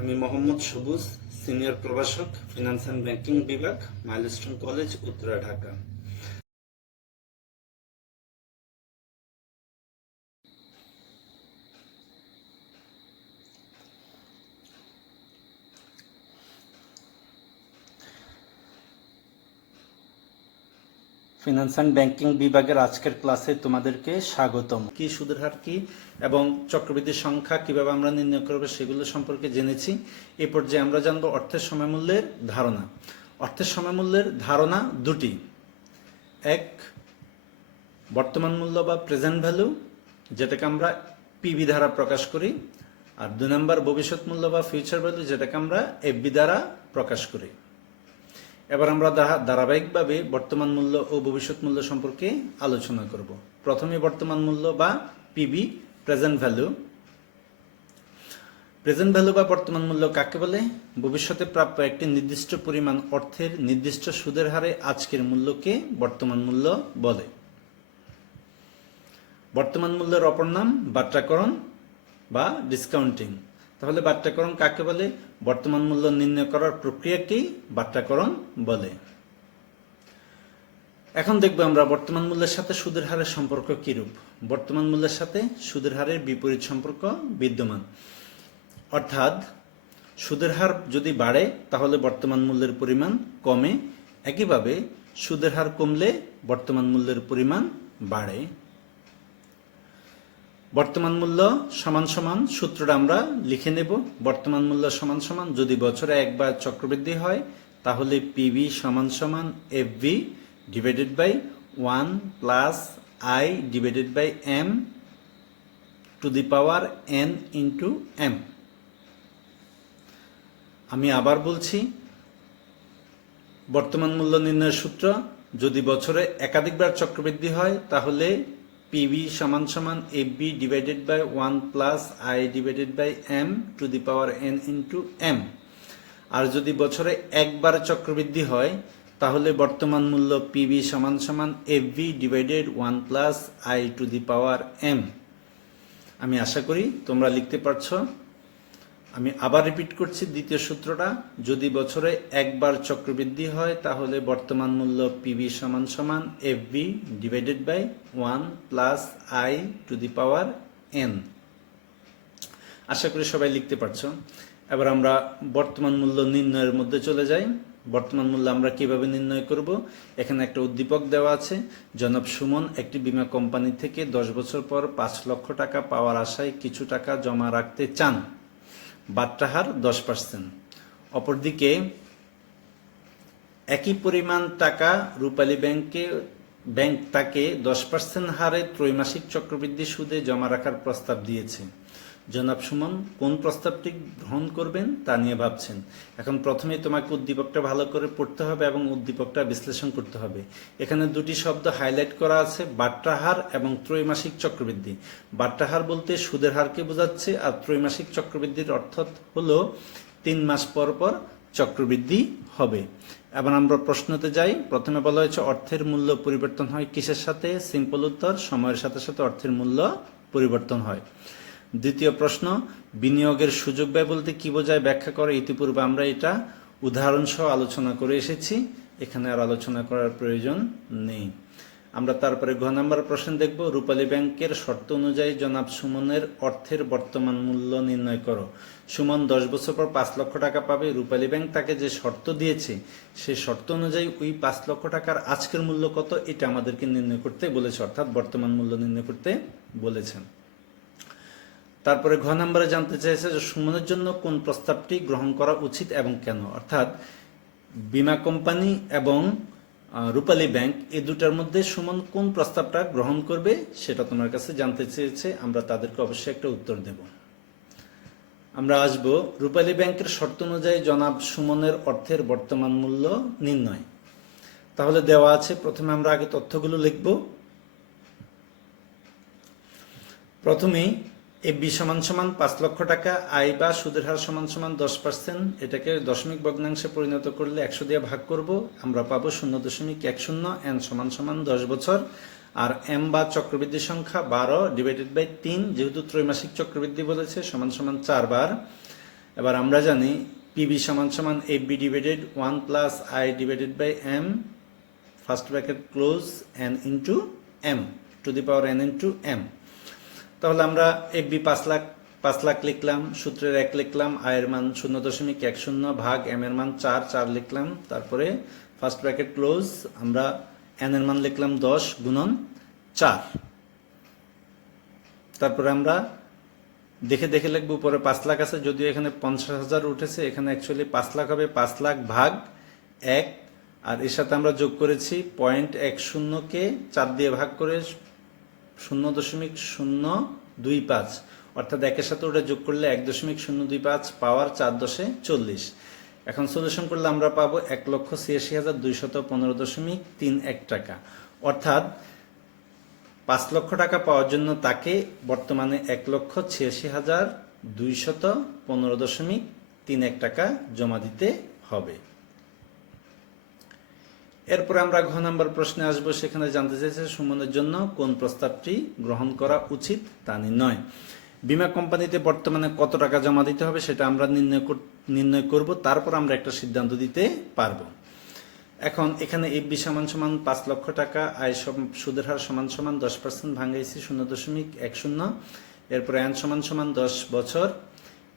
আমি মোহাম্মদ সবুজ, সিনিয়র প্রভাষক, ফিনান্স অ্যান্ড ব্যাংকিং বিভাগ, milestone college, Uttara, Dhaka. Finance and banking বিভাগের আজকের ক্লাসে তোমাদেরকে স্বাগতম। কি সুদের হার কি এবং চক্রবৃদ্ধির সংখ্যা কিভাবে আমরা নির্ণয় করব সেগুলো সম্পর্কে জেনেছি। এ পর্যায়ে আমরা জানব অর্থের সময়মূল্যের ধারণা। অর্থের সময়মূল্যের ধারণা দুটি, এক বর্তমান মূল্য বা প্রেজেন্ট ভ্যালু, যেটাকে আমরা পিবি দ্বারা প্রকাশ করি, আর দুই নম্বর ভবিষ্যৎ মূল্য বা ফিউচার ভ্যালু, যেটাকে আমরা এফবি দ্বারা প্রকাশ করি। এবার আমরা ধারাবাহিকভাবে বর্তমান মূল্য ও ভবিষ্যৎ মূল্য সম্পর্কে আলোচনা করব। প্রথমে বর্তমান মূল্য বা PB, present value. Present value বা বর্তমান মূল্য কাকে বলে? ভবিষ্যতে প্রাপ্য একটি নির্দিষ্ট পরিমাণ অর্থের নির্দিষ্ট সুদের হারে আজকের মূল্যকে বর্তমান মূল্য বলে। বর্তমান মূল্যের অপর নাম বাট্টাকরণ বা ডিসকাউন্টিং। তাহলে বাট্টাকরণ কাকে বলে? বর্তমান মূল্য নির্ণয় করার প্রক্রিয়াকেই বাট্টাকরণ বলে। এখন দেখব আমরা বর্তমান মূল্যের সাথে সুদের হারের সম্পর্ক কিরূপ। বর্তমান মূল্যের সাথে সুদের হারের বিপরীত সম্পর্ক বিদ্যমান, অর্থাৎ সুদের হার যদি বাড়ে তাহলে বর্তমান মূল্যের পরিমাণ কমে, একইভাবে সুদের হার কমলে বর্তমান মূল্যের পরিমাণ বাড়ে। বর্তমান মূল্য সমান সমান সূত্রটা আমরা লিখে নেব। বর্তমান মূল্য সমান সমান যদি বছরে একবার চক্রবৃদ্ধি হয় তাহলে পিবি সমান সমান FB divided by 1 plus I divided by M to the power N into M. আমি আবার বলছি, বর্তমান মূল্য নির্ণয়ের সূত্র, যদি বছরে একাধিকবার চক্রবৃদ্ধি হয় তাহলে পিবি সমান সমান FB divided by 1 plus I divided by M to the power N into M. আর যদি বছরে একবার চক্রবৃদ্ধি হয় তাহলে বর্তমান মূল্য পিবি সমান সমান FB divided 1 plus I to the power M. আমি আশা করি তোমরা লিখতে পারছো। আমি আবার রিপিট করছি দ্বিতীয় সূত্রটা, যদি বছরে একবার চক্রবৃদ্ধি হয় তাহলে বর্তমান মূল্য পিবি সমান সমান FB divided by 1 plus I to the power N. আশা করি সবাই লিখতে পারছো। এবার আমরা বর্তমান মূল্য নির্ণয়ের মধ্যে চলে যাই। বর্তমান মূল্য আমরা কিভাবে নির্ণয় করব? এখানে একটা উদ্দীপক দেওয়া আছে। জনাব সুমন একটি বীমা কোম্পানি থেকে 10 বছর পর 5 লক্ষ টাকা পাওয়ার আশায় কিছু টাকা জমা রাখতে চান। বাট্টা হার 10%। অপরদিকে একই পরিমাণ টাকা রূপালী ব্যাংক তাকে 10% হারে ত্রৈমাসিক চক্রবৃদ্ধি সুদে জমা রাখার প্রস্তাব দিয়েছে। জনাব সুমন কোন প্রস্তাবটি গ্রহণ করবেন তা নিয়ে ভাবছেন। এখন প্রথমেই তোমাকে উদ্দীপকটা ভালো করে পড়তে হবে এবং উদ্দীপকটা বিশ্লেষণ করতে হবে। এখানে দুটি শব্দ হাইলাইট করা আছে, বাট্টা হার এবং ত্রৈমাসিক চক্রবৃদ্ধি। বাট্টা হার বলতে সুদের হারকে বোঝাচ্ছে, আর ত্রৈমাসিক চক্রবৃদ্ধির অর্থ হলো 3 মাস পর পর চক্রবৃদ্ধি হবে। এবার আমরা প্রশ্নতে যাই। প্রথমে বলা হয়েছে অর্থের মূল্য পরিবর্তন হয় কিসের সাথে? সিম্পল উত্তর, সময়ের সাথে সাথে অর্থের মূল্য পরিবর্তন হয়। দ্বিতীয় প্রশ্ন, বিনিয়োগের সুযোগ ব্যয় বলতে কি বোঝায় ব্যাখ্যা করে। ইতিপূর্বে আমরা এটা উদাহরণ সহ আলোচনা করে এসেছি, এখানে আর আলোচনা করার প্রয়োজন নেই। আমরা তারপরে ঘ নম্বর প্রশ্ন দেখব। রূপালী ব্যাংকের শর্ত অনুযায়ী জনাব সুমনের অর্থের বর্তমান মূল্য নির্ণয় করো। সুমন 10 বছর পর 5 লক্ষ টাকা পাবে। রূপালী ব্যাংক তাকে যে শর্ত দিয়েছে সেই শর্ত অনুযায়ী ওই 5 লক্ষ টাকার আজকের মূল্য কত এটা আমাদেরকে নির্ণয় করতে বলেছে, অর্থাৎ বর্তমান মূল্য নির্ণয় করতে বলেছেন। তারপরে ঘ নম্বরে জানতে চাইছে যে সুমনের জন্য কোন প্রস্তাবটি গ্রহণ করা উচিত এবং কেন, অর্থাৎ বীমা কোম্পানি এবং রূপালী ব্যাংক এই দুটার মধ্যে সুমন কোন প্রস্তাবটা গ্রহণ করবে সেটা তোমার কাছে জানতে চেয়েছে। আমরা তাদেরকে অবশ্যই একটা উত্তর দেব। আমরা আসব রূপালী ব্যাংকের শর্ত অনুযায়ী জনাব সুমনের অর্থের বর্তমান মূল্য নির্ণয়। তাহলে দেওয়া আছে, প্রথমে আমরা আগে তথ্যগুলো লিখব। প্রথমেই এফবি সমান সমান 5 লক্ষ টাকা, আই বা সুদের হার সমান সমান 10%। এটাকে দশমিক ভগ্নাংশে পরিণত করলে 100 দিয়ে ভাগ করব, আমরা পাবো 0.10। এন সমান সমান 10 বছর। আর এম বা চক্রবৃদ্ধি সংখ্যা 12 ডিভাইডেড বাই 3, যেহেতু ত্রৈমাসিক চক্রবৃদ্ধি বলেছে, সমান সমান 4 বার। এবার আমরা জানি পিবি সমান সমান FB divided 1 plus I divided by M first bracket close N into M to the power N into M. তাহলে আমরা এফবি 5 লাখ লিখলাম, সূত্রের 1 লিখলাম, আয়ের মান 0.10 ভাগ এম এর মান 4 লিখলাম, তারপরে ফার্স্ট ব্র্যাকেট ক্লোজ আমরা এন এর মান লিখলাম 10 গুণন 4। তারপরে আমরা দেখে দেখে লিখবো, উপরে 5 লাখ আছে, যদিও এখানে 50,000 উঠেছে, এখানে অ্যাকচুয়ালি 5 লাখ হবে। 5 লাখ ভাগ 1, আর এর সাথে আমরা যোগ করেছি 0.10কে 4 দিয়ে ভাগ করে 0.025, অর্থাৎ 1-এর সাথে ওটা যোগ করলে 1.025 পাওয়ার 4 দশে 40। এখন সলিউশন করলে আমরা পাবো 1,86,215.31 টাকা। অর্থাৎ 5 লক্ষ টাকা পাওয়ার জন্য তাকে বর্তমানে 1,86,215.31 টাকা জমা দিতে হবে। এরপরে আমরা ঘ নাম্বার প্রশ্নে আসবো। সেখানে জানতে চাইছে সুমনের জন্য কোন প্রস্তাবটি গ্রহণ করা উচিত তা নির্ণয়। বীমা কোম্পানিতে বর্তমানে কত টাকা জমা দিতে হবে সেটা আমরা নির্ণয় করব, তারপর আমরা একটা সিদ্ধান্ত দিতে পারবো। এখন এখানে এফবি সমান সমান 5 লক্ষ টাকা, আয় সুদের হার সমান সমান 10% ভাঙাইছি 0.10, এরপরে এন সমান সমান 10 বছর,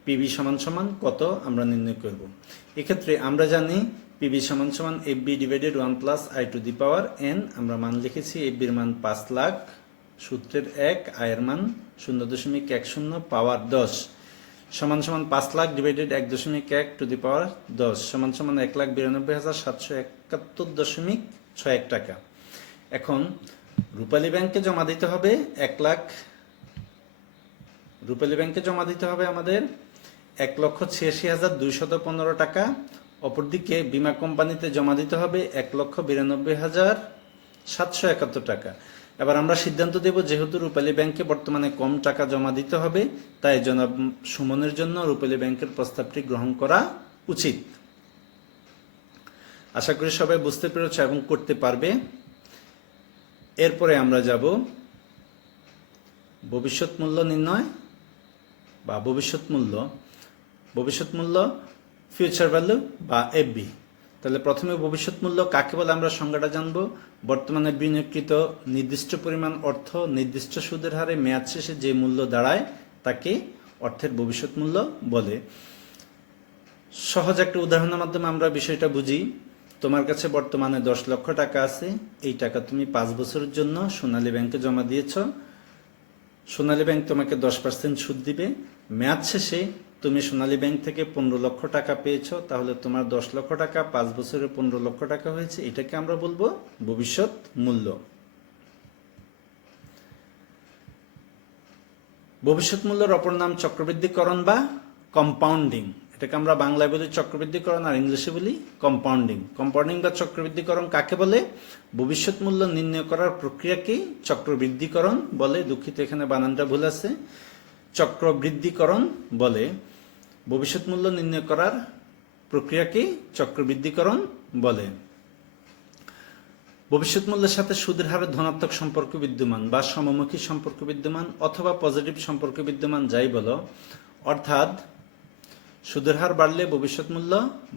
পিবি সমান সমান কত আমরা নির্ণয় করব। এক্ষেত্রে আমরা জানি পিবি সমান সমান FB divided 1 plus I to the power N. আমরা মান লিখেছি, এফবির মান 5 লাখ, সূত্রের 1, আয়ের মান 0.10 পাওয়ার 10 সমান সমান 5 লাখ ডিভাইডেড 1.1 টু দি পাওয়ার 10 সমান সমান 1,92,771.61 টাকা। এখন রূপালী ব্যাংকে জমা দিতে হবে 1 লাখ, রূপালী ব্যাংকে জমা দিতে হবে আমাদের 1,86,215 টাকা। অপরদিকে বীমা কোম্পানিতে জমা দিতে হবে 1,92,771 টাকা। এবার আমরা সিদ্ধান্ত দেব, যেহেতু রূপালী ব্যাংকে বর্তমানে কম টাকা জমা দিতে হবে, তাই জনাব সুমনের জন্য রূপালী ব্যাংকের প্রস্তাবটি গ্রহণ করা উচিত। আশা করি সবাই বুঝতে পেরেছে এবং করতে পারবে। এরপরে আমরা যাব ভবিষ্যৎ মূল্য নির্ণয় বা ভবিষ্যৎ মূল্য ফিউচার ভ্যালু বা এফবি। তাহলে প্রথমে ভবিষ্যৎ মূল্য কাকে বলে আমরা সংজ্ঞাটা জানবো। বর্তমানে বিনিয়োগকৃত নির্দিষ্ট পরিমাণ অর্থ নির্দিষ্ট সুদের হারে মেয়াদ শেষে যে মূল্য দাঁড়ায় তাকে অর্থের ভবিষ্যৎ মূল্য বলে। সহজ একটা উদাহরণের মাধ্যমে আমরা বিষয়টা বুঝি। তোমার কাছে বর্তমানে 10 লক্ষ টাকা আছে, এই টাকা তুমি 5 বছরের জন্য সোনালী ব্যাংকে জমা দিয়েছ। সোনালী ব্যাংক তোমাকে 10% সুদ দিবে। মেয়াদ শেষে তুমি সোনালী ব্যাংক থেকে 15 লক্ষ টাকা পেয়েছো, তাহলে তোমার 10 লক্ষ টাকা 5 বছরে 15 লক্ষ টাকা হয়েছে। এটাকে আমরা বলবো ভবিষ্যৎ মূল্য। ভবিষ্যৎ মূল্যের অপর নাম চক্রবৃদ্ধিকরণ বা কম্পাউন্ডিং। এটাকে আমরা বাংলায় বলি চক্রবৃদ্ধিকরণ আর ইংলিশে বলি কম্পাউন্ডিং। কম্পাউন্ডিং বা চক্রবৃদ্ধিকরণ কাকে বলে? ভবিষ্যৎ মূল্য নির্ণয় করার প্রক্রিয়াকেই চক্রবৃদ্ধিকরণ বলে। দুঃখিত, এখানে বানানটা ভুল আছে। চক্রবৃদ্ধিকরণ বলে। ভবিষ্যৎ মূল্য নির্ণয় করার প্রক্রিয়াকে চক্রবৃদ্ধিকরণ বলে। ভবিষ্যৎ মূল্যের সাথে সুদের হারের ধনাত্মক সম্পর্ক বিদ্যমান বা সমমুখী সম্পর্ক বিদ্যমান অথবা পজিটিভ সম্পর্ক বিদ্যমান, যাই বলো। অর্থাৎ সুদের হার বাড়লে ভবিষ্যৎ মূল্য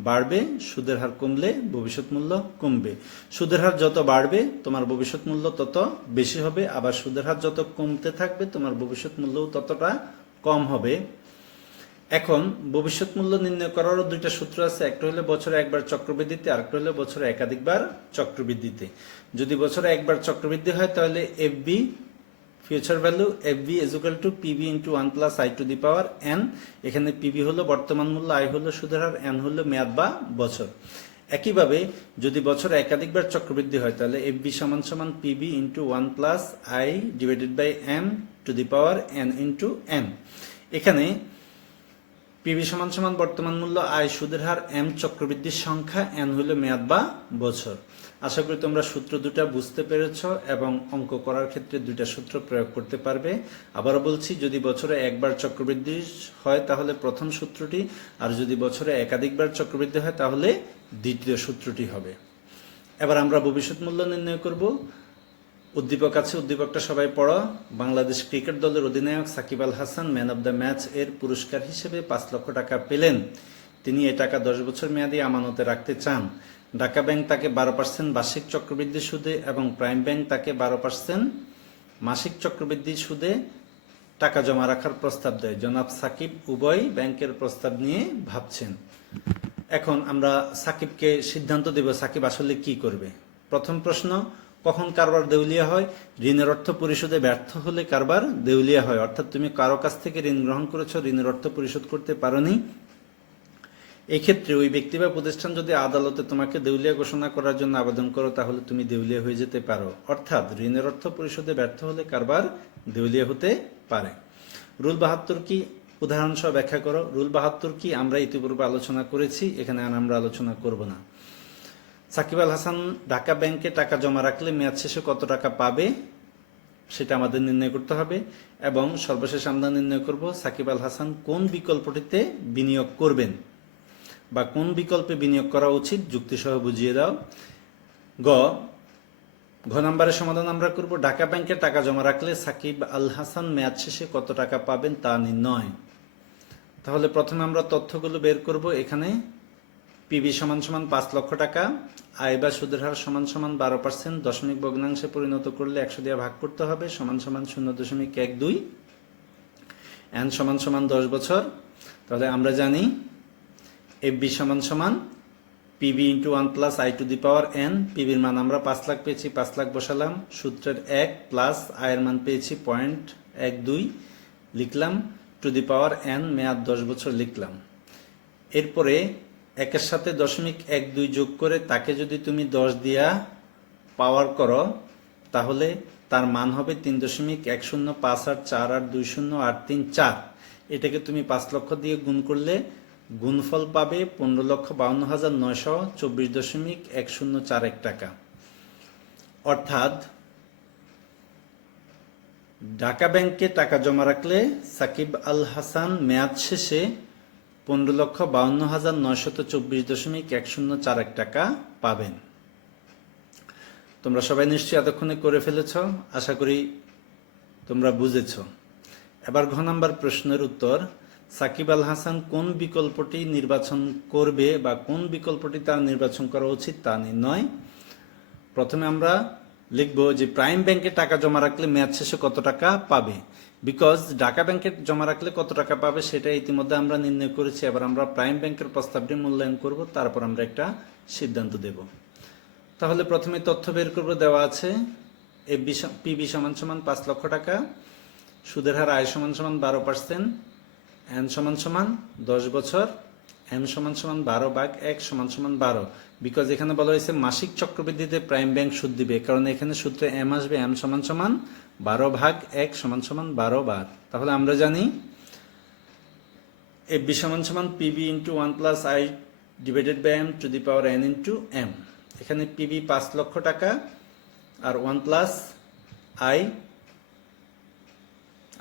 বাড়বে, সুদের হার কমলে ভবিষ্যৎ মূল্য কমবে। সুদের হার যত বাড়বে তোমার ভবিষ্যৎ মূল্য তত বেশি হবে, আবার সুদের হার যত কমতে থাকবে তোমার ভবিষ্যৎ মূল্যও ততটা কম হবে। এখন ভবিষ্যৎ মূল্য নির্ণয় করারও দুইটা সূত্র আছে। একটা হলো বছরে একবার চক্রবৃদ্ধিতে, আরেকটা হলো বছরে একাধিকবার চক্রবৃদ্ধিতে। যদি বছরে একবার চক্রবৃদ্ধি হয় তাহলে FB future value FB is equal to PB into 1 plus I to the power N. এখানে পিবি হলো বর্তমান মূল্য, আই হলো সুদের হার, এন হলো মেয়াদ বা বছর। একইভাবে যদি বছরে একাধিকবার চক্রবৃদ্ধি হয় তাহলে এফবি সমান সমান PB into 1 plus I divided by M to the power N into M. এখানে পিবি সমান সমান বর্তমান মূল্য, আই সুদের হার, এম চক্রবৃদ্ধির সংখ্যা, এন হলো মেয়াদ বা বছর। আশা করি তোমরা সূত্র দুটা বুঝতে পেরেছ এবং অঙ্ক করার ক্ষেত্রে দুইটা সূত্র প্রয়োগ করতে পারবে। আবারও বলছি, যদি বছরে একবার চক্রবৃদ্ধি হয় তাহলে প্রথম সূত্রটি, আর যদি বছরে একাধিকবার চক্রবৃদ্ধি হয় তাহলে দ্বিতীয় সূত্রটি হবে। এবার আমরা ভবিষ্যৎ মূল্য নির্ণয় করব। উদ্দীপক আছে, উদ্দীপকটা সবাই পড়ো। বাংলাদেশ ক্রিকেট দলের অধিনায়ক Shakib Al Hasan man of the match এর পুরস্কার হিসেবে 5 লক্ষ টাকা পেলেন। তিনি এ টাকা 10 বছর মেয়াদী আমানতে রাখতে চান। ঢাকা ব্যাংক তাকে 12% বার্ষিক চক্রবৃদ্ধি সুদে এবং প্রাইম ব্যাংক তাকে 12% মাসিক চক্রবৃদ্ধি সুদে টাকা জমা রাখার প্রস্তাব দেয়। জনাব সাকিব উভয় ব্যাংকের প্রস্তাব নিয়ে ভাবছেন। এখন আমরা সাকিবকে সিদ্ধান্ত দেব সাকিব আসলে কি করবে। প্রথম প্রশ্ন, কখন কারবার দেউলিয়া হয়? ঋণের অর্থ পরিশোধে ব্যর্থ হলে কারবার দেউলিয়া হয়। অর্থাৎ তুমি কারো কাছ থেকে ঋণ গ্রহণ করেছো, ঋণের অর্থ পরিশোধ করতে পারোনি। এই ক্ষেত্রে ওই ব্যক্তি বা প্রতিষ্ঠান যদি আদালতে তোমাকে দেউলিয়া ঘোষণা করার জন্য আবেদন করো, তাহলে তুমি দেউলিয়া হয়ে যেতে পারো। অর্থাৎ ঋণের অর্থ পরিশোধে ব্যর্থ হলে কারবার দেউলিয়া হতে পারে। রুল 72 কি? উদাহরণ সহ ব্যাখ্যা করো। রুল 72 কি আমরা ইতিপূর্বে আলোচনা করেছি, এখানে আর আমরা আলোচনা করব না। সাকিব আল হাসান ঢাকা ব্যাংকে টাকা জমা রাখলে মেয়াদ শেষে কত টাকা পাবে সেটা আমাদের নির্ণয় করতে হবে, এবং সর্বশেষ আমরা নির্ণয় করব সাকিব আল হাসান কোন বিকল্পটিতে বিনিয়োগ করবেন বা কোন বিকল্পে বিনিয়োগ করা উচিত, যুক্তিসহ বুঝিয়ে দাও। ঘ নম্বরের সমাধান আমরা করব ঢাকা ব্যাংকে টাকা জমা রাখলে সাকিব আল হাসান মেয়াদ শেষে কত টাকা পাবেন তা নির্ণয়। তাহলে প্রথমে আমরা তথ্যগুলো বের করব। এখানে পিবি সমান সমান 5 লক্ষ টাকা, আয় বা সুদের হার সমান সমান 12%, দশমিক ভগ্নাংশে পরিণত করলে 100 দিয়ে ভাগ করতে হবে, সমান সমান 0.12, এন সমান সমান 10 বছর। তাহলে আমরা জানি এফবি সমান সমান PB into 1 plus I to the power N. পিবির মান আমরা 5 লাখ পেয়েছি, 5 লাখ বসালাম, সূত্রের 1 প্লাস আয়ের মান পেয়েছি 0.12 লিখলাম, টু দি পাওয়ার এন, মেয়াদ 10 বছর লিখলাম। এরপরে একের সাথে 0.12 যোগ করে তাকে যদি তুমি 10 দিয়া পাওয়ার করো, তাহলে তার মান হবে 3.1058482083 এটাকে তুমি 5 লক্ষ দিয়ে গুণ করলে গুণফল পাবে 15,52,924.1041 টাকা। অর্থাৎ ঢাকা ব্যাংকে টাকা জমা রাখলে সাকিব আল হাসান মেয়াদ শেষে 15,52,924.1041 টাকা পাবেন। তোমরা সবাই নিশ্চয়ই এতক্ষণে করে ফেলেছ, আশা করি তোমরা বুঝেছ। এবার ঘ নাম্বার প্রশ্নের উত্তর, সাকিব আল হাসান কোন বিকল্পটি নির্বাচন করবে বা কোন বিকল্পটি তার নির্বাচন করা উচিত তা নির্ণয়। প্রথমে আমরা লিখব যে প্রাইম ব্যাংকে টাকা জমা রাখলে মেয়াদ শেষে কত টাকা পাবে। বিকজ ঢাকা ব্যাংকে জমা রাখলে কত টাকা পাবে সেটা ইতিমধ্যে আমরা নির্ণয় করেছি। এবার আমরা প্রাইম ব্যাংকের প্রস্তাবটি মূল্যায়ন করব, তারপর আমরা একটা সিদ্ধান্ত দেব। তাহলে প্রথমে তথ্য বের করব, দেওয়া আছে পিবি সমান সমান 5 লক্ষ টাকা, সুদের হার আয় সমান সমান 12%, এন সমান সমান 10 বছর, এম সমান সমান 12/1 সমান সমান 12। বিকজ এখানে বলা হয়েছে মাসিক চক্রবৃদ্ধিতে প্রাইম ব্যাংক সুদ দিবে, কারণ এখানে সূত্রে এম আসবে, এম সমান সমান 12/1 সমান সমান 12 বার। তাহলে আমরা জানি এফবি সমান সমান PB into 1 plus I divided by M to the power N into M. এখানে পিবি 5 লক্ষ টাকা আর 1 প্লাস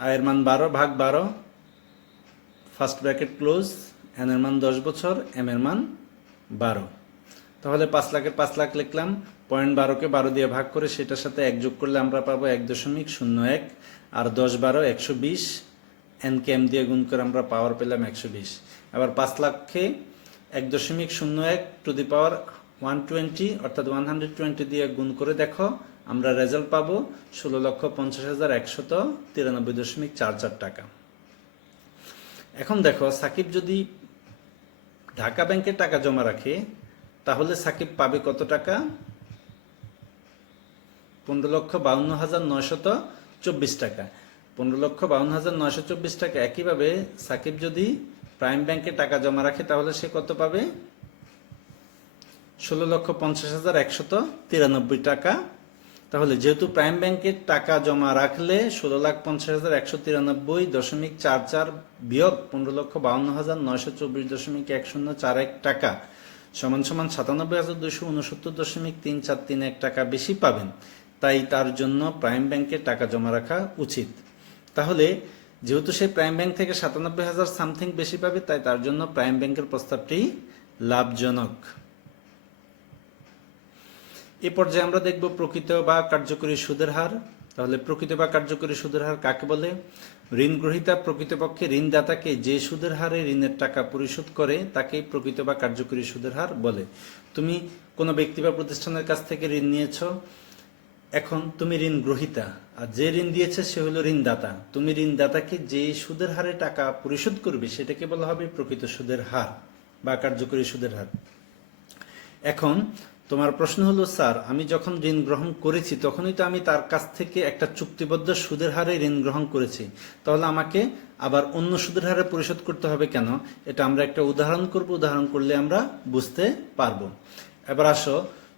আয়ের মান 12/12, ফার্স্ট ব্র্যাকেট ক্লোজ, এন এর মান 10 বছর, এম এর মান 12। তাহলে 5 লাখের 5 লাখ লিখলাম, 0.12কে 12 দিয়ে ভাগ করে সেটার সাথে 1 যোগ করলে আমরা পাবো 1.01, আর 10 12 120, এনকে এম দিয়ে গুণ করে আমরা পাওয়ার পেলাম 120। আবার 5 লাখকে 1.01 টু দি পাওয়ার 120 অর্থাৎ 120 দিয়ে গুণ করে দেখো, আমরা রেজাল্ট পাবো 16,50,193.44 টাকা। এখন দেখো সাকিব যদি ঢাকা ব্যাংকে টাকা জমা রাখে তাহলে সাকিব পাবে কত টাকা? 15,52,924 টাকা। 15,52,924 টাকা। একইভাবে সাকিব যদি প্রাইম ব্যাংকে টাকা জমা রাখে তাহলে সে কত পাবে? 16,50,193 টাকা। তাহলে যেহেতু প্রাইম ব্যাংকে টাকা জমা রাখলে 16,50,193.44 বিয়োগ 15,52,924.1041 টাকা সমান সমান 97,269.3431 টাকা বেশি পাবেন, তাই তার জন্য প্রাইম ব্যাংকে টাকা জমা রাখা উচিত। তাহলে যেহেতু সে প্রাইম ব্যাংক থেকে 97,000 সামথিং বেশি পাবে, তাই তার জন্য প্রাইম ব্যাংকের প্রস্তাবটি লাভজনক। এ পর্যায়ে আমরা দেখব প্রকৃত বা কার্যকরী সুদের হার। তাহলে প্রকৃত বা কার্যকরী সুদের হার কাকে বলে? ঋণ গ্রহীতা প্রকৃতপক্ষে ঋণদাতাকে যে সুদের হারে ঋণের টাকা পরিশোধ করে তাকেই প্রকৃত বা কার্যকরী সুদের হার বলে। তুমি কোনো ব্যক্তি বা প্রতিষ্ঠানের কাছ থেকে ঋণ নিয়েছো, এখন তুমি ঋণ গ্রহীতা, আর যে ঋণ দিয়েছে সে হলো ঋণদাতা। তুমি ঋণদাতাকে যে সুদের হারে টাকা পরিশোধ করবে সেটাকে বলা হবে প্রকৃত সুদের হার বা কার্যকরী সুদের হার। এখন তোমার প্রশ্ন হলো, স্যার আমি যখন ঋণ গ্রহণ করেছি তখনই তো আমি তার কাছ থেকে একটা চুক্তিবদ্ধ সুদের হারে ঋণ গ্রহণ করেছি, তাহলে আমাকে আবার অন্য সুদের হারে পরিশোধ করতে হবে কেন? এটা আমরা একটা উদাহরণ করব, উদাহরণ করলে আমরা বুঝতে পারবো। এবার আসো,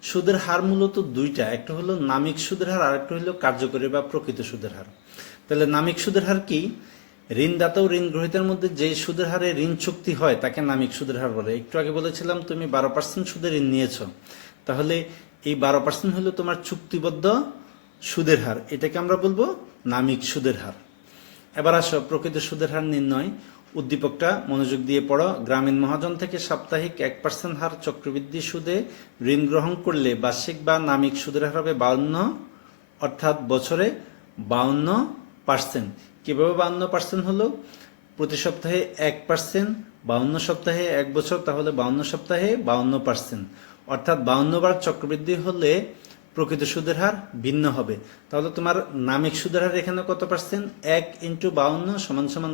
সুদের হার মূলত দুইটা, একটা হলো নামিক সুদের হার আর একটা হলো কার্যকরী বা প্রকৃত সুদের হার। তাহলে নামিক সুদের হার কি? ঋণদাতা ও ঋণ গ্রহীতার মধ্যে যে সুদের হারে ঋণ চুক্তি হয় তাকে নামিক সুদের হার বলে। একটু আগে বলেছিলাম তুমি 12% সুদে ঋণ নিয়েছো, তাহলে এই 12% হলো তোমার চুক্তিবদ্ধ সুদের হার, এটাকে আমরা বলবো নামিক সুদের হার। এবার আসো প্রকৃত সুদের হার নির্ণয়। উদ্দীপকটা মনোযোগ দিয়ে পড়ো। গ্রামীণ মহাজন থেকে সাপ্তাহিক 1% হার চক্রবৃদ্ধি সুদে ঋণ গ্রহণ করলে বার্ষিক বা নামিক সুদের হার হবে 52, অর্থাৎ বছরে 52%। কিভাবে 52% হলো? প্রতি সপ্তাহে 1%, 52 সপ্তাহে 1 বছর, তাহলে 52 সপ্তাহে 52%, অর্থাৎ 52 বার চক্রবৃদ্ধি হলে প্রকৃত সুদের হার ভিন্ন হবে। তাহলে তোমার নামিক সুদের হার এখানে কত পার্সেন্ট? 1 × 52 =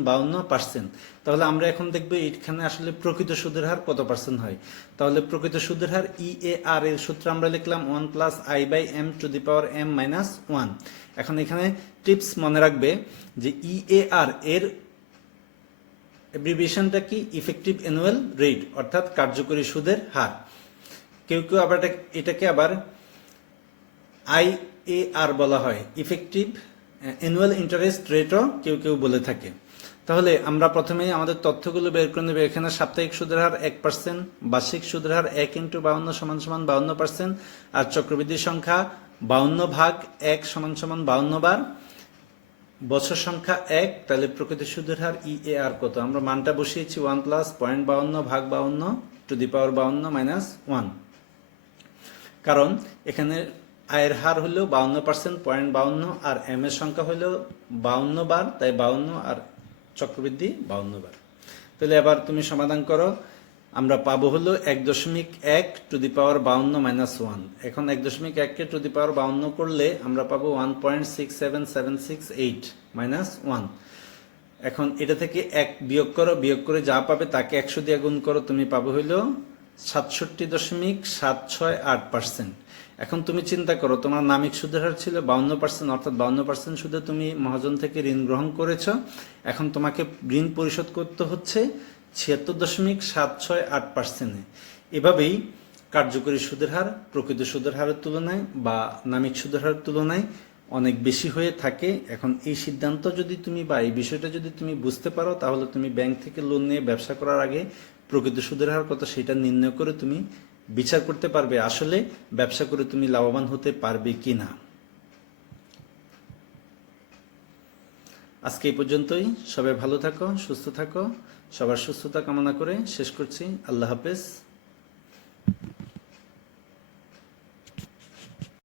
52%। তাহলে আমরা এখন দেখবো এখানে আসলে প্রকৃত সুদের হার কত পার্সেন্ট হয়। তাহলে প্রকৃত সুদের হার EAR এর সূত্র আমরা লিখলাম 1 + I/m⁻m - 1। এখন এখানে টিপস মনে রাখবে যে EAR এর অ্যাব্রিভিয়েশনটা কি? ইফেক্টিভ অ্যানুয়াল রেট, অর্থাৎ কার্যকরী সুদের হার। কেউ কেউ আবার এটাকে আবার IAR বলা হয়, ইফেক্টিভ অ্যানুয়াল ইন্টারেস্ট রেটও কেউ কেউ বলে থাকে। তাহলে আমরা প্রথমে আমাদের তথ্যগুলো বের করে নেব। এখানে সাপ্তাহিক সুদের হার 1%, বার্ষিক সুদের হার 1 × 52 = 52%, আর চক্রবৃদ্ধির সংখ্যা 52/1 = 52 বার, বছর সংখ্যা 1। তাহলে প্রকৃত সুদের হার EAR কত? আমরা মানটা বসিয়েছি 1 + 0.52/52 - 1, কারণ এখানে আয়ের হার হলো 52%, 0.52, আর এম এর সংখ্যা হলো 52 বার, তাই 52 আর চক্রবৃদ্ধি 52 বার। তাহলে এবার তুমি সমাধান করো। আমরা পাবো হলো 1.1 × 52 - 1। এখন 1.1 কে × 52 করলে আমরা পাবো 1.67768 - 1। এখন এটা থেকে 1 বিয়োগ করো, বিয়োগ করে যা পাবে তাকে 100 দিয়ে গুণ করো, তুমি পাবো হলো 67.768%। এখন তুমি চিন্তা করো, তোমার নামিক সুদের হার ছিল 52%, অর্থাৎ 52% সুদে তুমি মহাজন থেকে ঋণ গ্রহণ করেছো। এখন তোমাকে ঋণ পরিশোধ করতে হচ্ছে 76.768%। এভাবেই কার্যকরী সুদের হার প্রকৃত সুদের হারের তুলনায় বা নামিক সুদের হারের তুলনায় অনেক বেশি হয়ে থাকে। এখন এই সিদ্ধান্ত যদি তুমি বা এই বিষয়টা যদি তুমি বুঝতে পারো, তাহলে তুমি ব্যাংক থেকে লোন নিয়ে ব্যবসা করার আগে প্রকৃত সুদের হার কত সেটা নির্ণয় করে তুমি বিচার করতে পারবে আসলে ব্যবসা করে তুমি লাভবান হতে পারবে কিনা। আজকে এই পর্যন্তই। সবাই ভালো থাকো, সুস্থ থাকো। সবার সুস্থতা কামনা করে শেষ করছি। আল্লাহ হাফেজ।